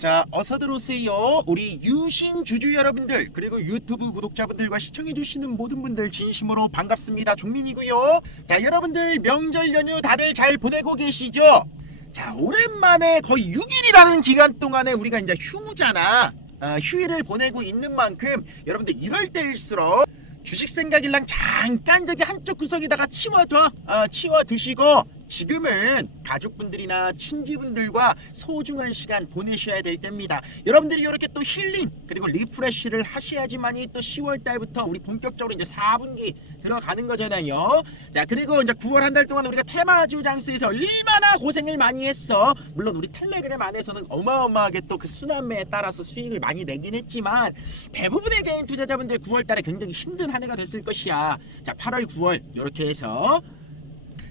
자, 어서 들어오세요. 우리 유신 주주 여러분들, 그리고 유튜브 구독자분들과 시청해주시는 모든 분들 진심으로 반갑습니다. 종민이고요. 자, 여러분들 명절 연휴 다들 잘 보내고 계시죠? 자, 오랜만에 거의 6일이라는 기간 동안에 우리가 이제 휴무잖아. 아, 휴일을 보내고 있는 만큼 여러분들 이럴 때일수록 주식 생각일랑 잠깐 저기 한쪽 구석에다가 치워둬 어, 치워 드시고 지금은 가족분들이나 친지분들과 소중한 시간 보내셔야 될 때입니다. 여러분들이 이렇게 또 힐링 그리고 리프레시를 하셔야지만이 또 10월 달부터 우리 본격적으로 이제 4분기 들어가는 거잖아요. 자 그리고 이제 9월 한 달 동안 우리가 테마주 장스에서 얼마나 고생을 많이 했어. 물론 우리 텔레그램 안에서는 어마어마하게 또 그 순환매에 따라서 수익을 많이 내긴 했지만 대부분의 개인 투자자분들 9월 달에 굉장히 힘든 한 해가 됐을 것이야. 자 8월 9월 이렇게 해서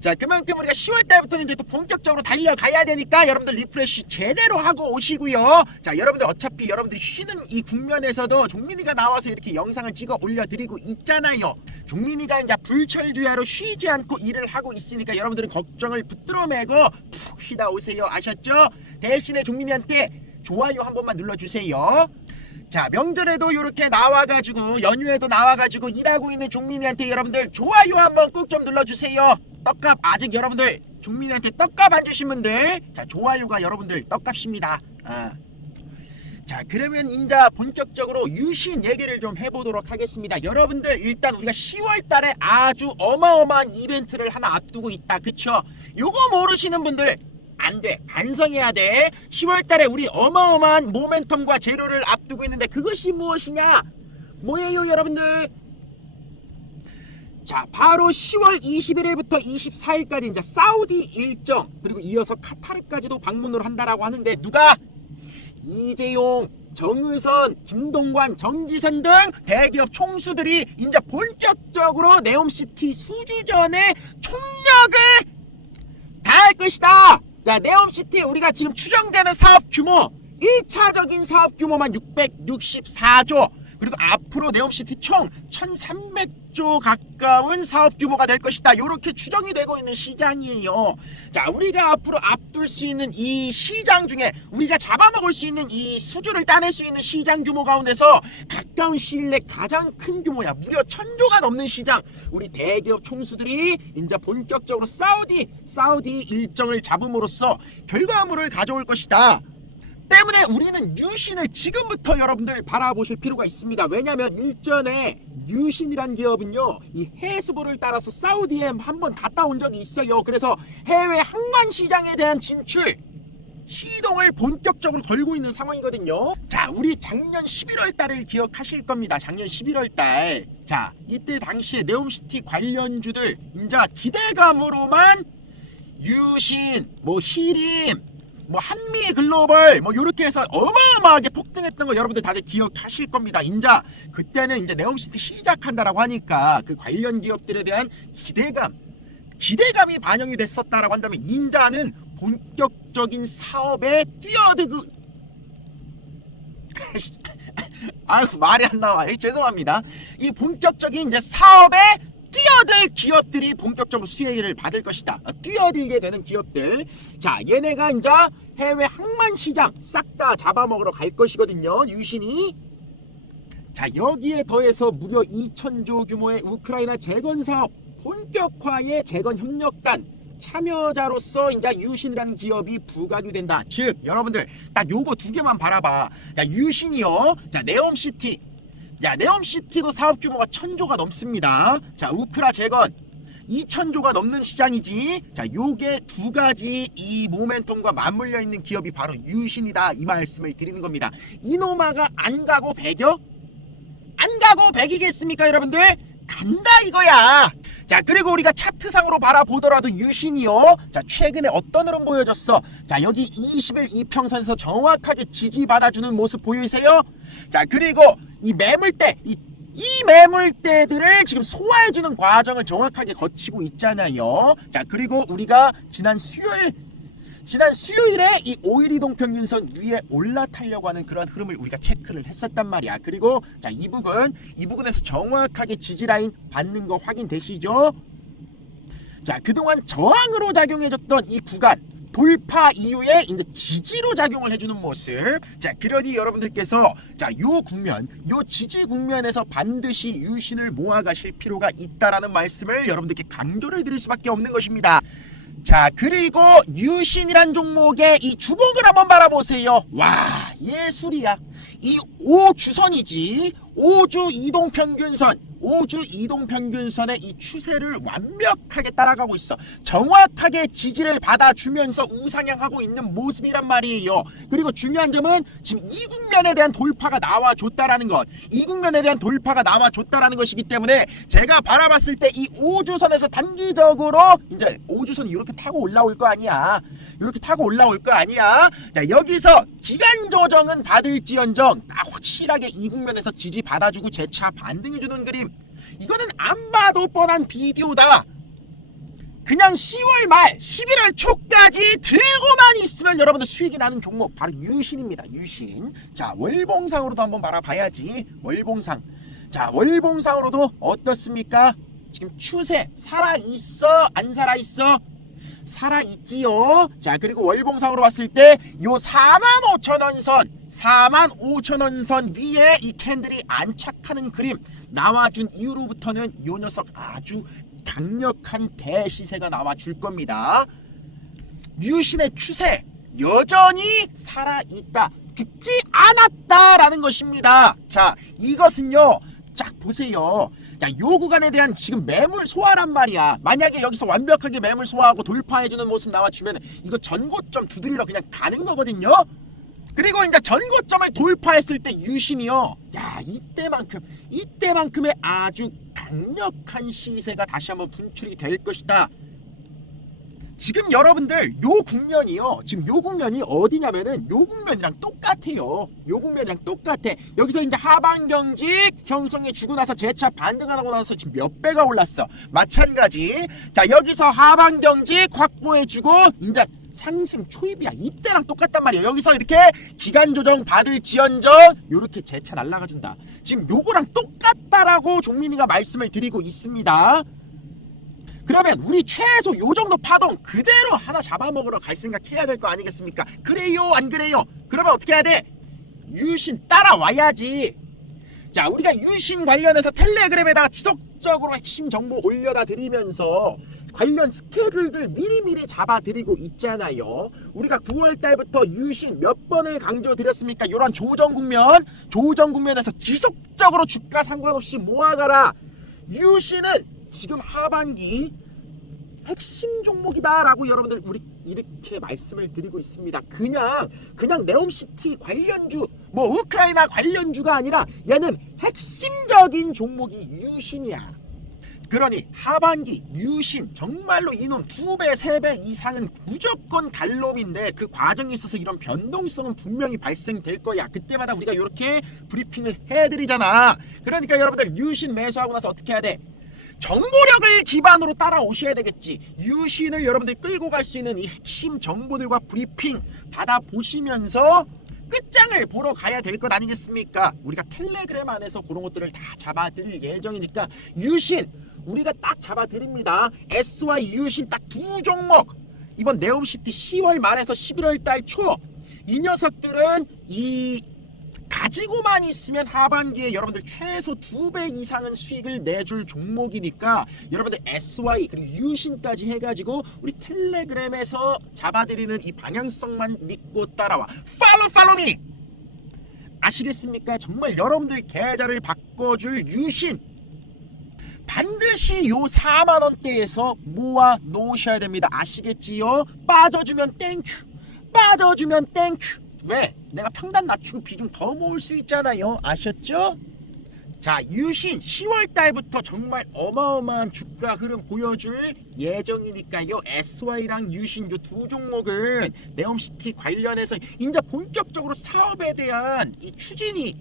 자 그만큼 우리가 10월 달부터는 이제 또 본격적으로 달려가야 되니까 여러분들 리프레시 제대로 하고 오시고요. 자 여러분들 어차피 여러분들 쉬는 이 국면에서도 종민이가 나와서 이렇게 영상을 찍어 올려드리고 있잖아요. 종민이가 이제 불철주야로 쉬지 않고 일을 하고 있으니까 여러분들은 걱정을 붙들어 매고 푹 쉬다 오세요. 아셨죠? 대신에 종민이한테 좋아요 한 번만 눌러주세요. 자 명절에도 이렇게 나와가지고 연휴에도 나와가지고 일하고 있는 종민이한테 여러분들 좋아요 한번 꾹 좀 눌러주세요 떡값 아직 여러분들 종민이한테 떡값 안 주신 분들 자 좋아요가 여러분들 떡값입니다. 아. 자 그러면 인자 본격적으로 유신 얘기를 좀 해보도록 하겠습니다. 여러분들 일단 우리가 10월 달에 아주 어마어마한 이벤트를 하나 앞두고 있다. 그쵸? 요거 모르시는 분들 안 돼. 반성해야 돼. 10월 달에 우리 어마어마한 모멘텀과 재료를 앞두고 있는데 그것이 무엇이냐? 뭐예요 여러분들 자, 바로 10월 21일부터 24일까지 이제 사우디 일정 그리고 이어서 카타르까지도 방문을 한다라고 하는데 누가 이재용, 정의선, 김동관, 정기선 등 대기업 총수들이 이제 본격적으로 네옴시티 수주전에 총력을 다할 것이다. 자, 네옴시티 우리가 지금 추정되는 사업 규모 1차적인 사업 규모만 664조 그리고 앞으로 네옴시티 총 1300조 가까운 사업 규모가 될 것이다. 이렇게 추정이 되고 있는 시장이에요. 자, 우리가 앞으로 앞둘 수 있는 이 시장 중에 우리가 잡아먹을 수 있는 이 수주를 따낼 수 있는 시장 규모 가운데서 가까운 시일 내 가장 큰 규모야. 무려 천조가 넘는 시장. 우리 대기업 총수들이 이제 본격적으로 사우디 사우디 일정을 잡음으로써 결과물을 가져올 것이다. 때문에 우리는 유신을 지금부터 여러분들 바라보실 필요가 있습니다. 왜냐하면 일전에 유신이란 기업은요, 이 해수부를 따라서 사우디에 한 번 갔다 온 적이 있어요. 그래서 해외 항만 시장에 대한 진출, 시동을 본격적으로 걸고 있는 상황이거든요. 자, 우리 작년 11월 달을 기억하실 겁니다. 작년 11월 달. 자, 이때 당시에 네옴시티 관련주들, 인자 기대감으로만 유신, 뭐 히림, 뭐 한미 글로벌 뭐 요렇게 해서 어마어마하게 폭등했던 거 여러분들 다들 기억하실 겁니다. 인자 그때는 이제 네옴시티 시작한다라고 하니까 그 관련 기업들에 대한 기대감 기대감이 반영이 됐었다라고 한다면 인자는 본격적인 사업에 뛰어들고 아유 말이 안 나와. 요 죄송합니다. 이 본격적인 이제 사업에 뛰어들 기업들이 본격적으로 수혜를 받을 것이다. 어, 뛰어들게 되는 기업들. 자, 얘네가 이제 해외 항만 시장 싹 다 잡아먹으러 갈 것이거든요. 유신이. 자, 여기에 더해서 무려 2천조 규모의 우크라이나 재건 사업 본격화의 재건 협력단 참여자로서 이제 유신이라는 기업이 부각이 된다. 즉, 여러분들 딱 요거 두 개만 바라봐. 자, 유신이요. 자, 네옴시티. 야, 네옴시티도 사업 규모가 천조가 넘습니다. 자, 우크라 재건 2천조가 넘는 시장이지. 자, 요게 두 가지 이 모멘텀과 맞물려 있는 기업이 바로 유신이다. 이 말씀을 드리는 겁니다. 이노마가 안 가고 배겨? 안 가고 백이겠습니까, 여러분들? 간다 이거야. 자, 그리고 우리가 차트상으로 바라보더라도 유신이요. 자, 최근에 어떤 흐름 보여줬어? 자, 여기 20일 이평선에서 정확하게 지지받아주는 모습 보이세요? 자, 그리고 이 매물대, 이, 이 매물대들을 지금 소화해주는 과정을 정확하게 거치고 있잖아요. 자, 그리고 우리가 지난 수요일 지난 수요일에 이 5일 이동 평균선 위에 올라타려고 하는 그런 흐름을 우리가 체크를 했었단 말이야. 그리고 자, 이 부분, 이 부분에서 정확하게 지지 라인 받는 거 확인되시죠? 자, 그동안 저항으로 작용해줬던 이 구간 돌파 이후에 이제 지지로 작용을 해주는 모습. 자, 그러니 여러분들께서 자, 요 국면, 요 지지 국면에서 반드시 유신을 모아가실 필요가 있다라는 말씀을 여러분들께 강조를 드릴 수밖에 없는 것입니다. 자, 그리고 유신이란 종목의 이 주목을 한번 바라보세요. 와, 예술이야. 이 5주선이지. 5주 이동 평균선. 5주 이동 평균선의 이 추세를 완벽하게 따라가고 있어. 정확하게 지지를 받아주면서 우상향하고 있는 모습이란 말이에요. 그리고 중요한 점은 지금 이 국면에 대한 돌파가 나와줬다라는 것. 이 국면에 대한 돌파가 나와줬다라는 것이기 때문에 제가 바라봤을 때 이 5주선에서 단기적으로 이제 5주선이 이렇게 타고 올라올 거 아니야. 이렇게 타고 올라올 거 아니야. 자, 여기서 기간 조정은 받을지언정 딱 확실하게 이 국면에서 지지 받아주고 재차 반등해주는 그림. 이거는 안 봐도 뻔한 비디오다. 그냥 10월 말 11월 초까지 들고만 있으면 여러분들 수익이 나는 종목 바로 유신입니다. 유신. 자 월봉상으로도 한번 바라봐야지. 월봉상. 자 월봉상으로도 어떻습니까? 지금 추세 살아 있어 안 살아 있어? 살아 있지요. 자 그리고 월봉상으로 봤을 때 요 4만 5천 원 선, 4만 5천 원선 위에 이 캔들이 안착하는 그림 나와준 이후로부터는 요 녀석 아주 강력한 대시세가 나와줄 겁니다. 뮤신의 추세 여전히 살아있다. 죽지 않았다라는 것입니다. 자, 이것은요. 쫙 보세요. 자, 요 구간에 대한 지금 매물 소화란 말이야. 만약에 여기서 완벽하게 매물 소화하고 돌파해주는 모습 나와주면 이거 전고점 두드리러 그냥 가는 거거든요. 그리고 이제 전고점을 돌파했을 때 유신이요. 야, 이때만큼, 이때만큼의 아주 강력한 시세가 다시 한번 분출이 될 것이다. 지금 여러분들 요 국면이요. 지금 요 국면이 어디냐면은 요 국면이랑 똑같아요. 요 국면이랑 똑같아. 여기서 이제 하반 경직 형성해 주고 나서 재차 반등하고 나서 지금 몇 배가 올랐어. 마찬가지. 자 여기서 하반 경직 확보해 주고 이제 상승 초입이야. 이때랑 똑같단 말이야. 여기서 이렇게 기간 조정 받을 지연정 요렇게 재차 날라가 준다. 지금 요거랑 똑같다라고 종민이가 말씀을 드리고 있습니다. 그러면 우리 최소 요 정도 파동 그대로 하나 잡아먹으러 갈 생각 해야 될 거 아니겠습니까? 그래요 안 그래요? 그러면 어떻게 해야 돼? 유신 따라와야지. 자 우리가 유신 관련해서 텔레그램에다가 지속적으로 핵심 정보 올려다 드리면서 관련 스케줄들 미리미리 잡아드리고 있잖아요. 우리가 9월 달부터 유신 몇 번을 강조드렸습니까? 이런 조정 국면, 조정 국면에서 지속적으로 주가 상관없이 모아가라. 유신은 지금 하반기 핵심 종목이다라고 여러분들 우리 이렇게 말씀을 드리고 있습니다. 그냥 그냥 네옴시티 관련주 뭐 우크라이나 관련주가 아니라 얘는 핵심적인 종목이 유신이야. 그러니 하반기 유신 정말로 이놈 두 배 세 배 이상은 무조건 갈놈인데 그 과정에 있어서 이런 변동성은 분명히 발생될 거야. 그때마다 우리가 이렇게 브리핑을 해드리잖아. 그러니까 여러분들 유신 매수하고 나서 어떻게 해야 돼? 정보력을 기반으로 따라오셔야 되겠지. 유신을 여러분들이 끌고 갈 수 있는 이 핵심 정보들과 브리핑 받아 보시면서 끝장을 보러 가야 될 것 아니겠습니까? 우리가 텔레그램 안에서 그런 것들을 다 잡아드릴 예정이니까 유신 우리가 딱 잡아드립니다. SY 유신 딱 두 종목 이번 네옴시티 10월 말에서 11월 달 초 이 녀석들은 이 가지고만 있으면 하반기에 여러분들 최소 두 배 이상은 수익을 내줄 종목이니까 여러분들 SY 그리고 유신까지 해가지고 우리 텔레그램에서 잡아드리는 이 방향성만 믿고 따라와 팔로 팔로미 아시겠습니까? 정말 여러분들 계좌를 바꿔줄 유신 반드시 요 4만 원대에서 모아 놓으셔야 됩니다. 아시겠지요? 빠져주면 땡큐. 빠져주면 땡큐. 왜? 내가 평단 낮추고 비중 더 모을 수 있잖아요. 아셨죠? 자, 유신 10월 달부터 정말 어마어마한 주가 흐름 보여줄 예정이니까요. SY랑 유신 요 두 종목은 네옴시티 관련해서 이제 본격적으로 사업에 대한 이 추진이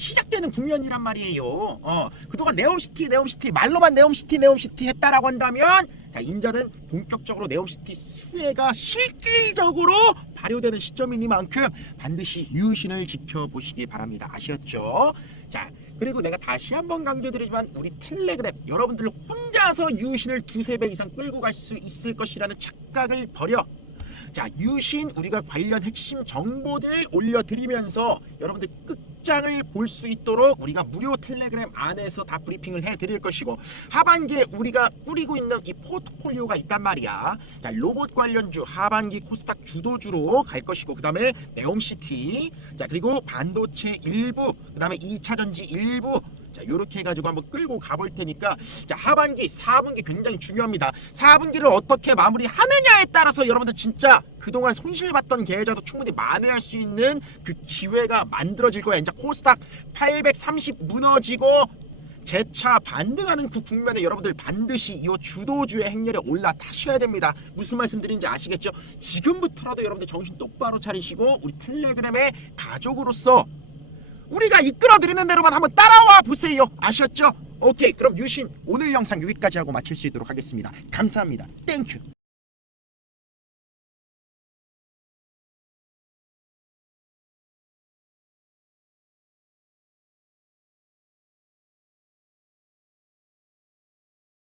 시작되는 국면이란 말이에요. 어, 그동안 네옴시티, 네옴시티, 말로만 네옴시티, 네옴시티 했다라고 한다면, 자, 인자는 본격적으로 네옴시티 수혜가 실질적으로 발효되는 시점이니만큼 반드시 유신을 지켜보시기 바랍니다. 아셨죠? 자, 그리고 내가 다시 한번 강조드리지만 우리 텔레그램 여러분들 혼자서 유신을 두세 배 이상 끌고 갈 수 있을 것이라는 착각을 버려 자 유신 우리가 관련 핵심 정보들 올려드리면서 여러분들 끝장을 볼 수 있도록 우리가 무료 텔레그램 안에서 다 브리핑을 해드릴 것이고 하반기에 우리가 꾸리고 있는 이 포트폴리오가 있단 말이야. 자 로봇 관련주 하반기 코스닥 주도주로 갈 것이고 그 다음에 네옴시티 자 그리고 반도체 일부 그 다음에 2차전지 일부 자 요렇게 해가지고 한번 끌고 가볼 테니까 자 하반기 4분기 굉장히 중요합니다 4분기를 어떻게 마무리하느냐에 따라서 여러분들 진짜 그동안 손실봤던 계좌도 충분히 만회할 수 있는 그 기회가 만들어질 거야 이제 코스닥 830 무너지고 재차 반등하는 그 국면에 여러분들 반드시 이 주도주의 행렬에 올라타셔야 됩니다. 무슨 말씀드린지 아시겠죠? 지금부터라도 여러분들 정신 똑바로 차리시고 우리 텔레그램의 가족으로서 우리가 이끌어드리는 대로만 한번 따라와 보세요. 아셨죠? 오케이 그럼 유신 오늘 영상 여기까지 하고 마칠 수 있도록 하겠습니다. 감사합니다. 땡큐.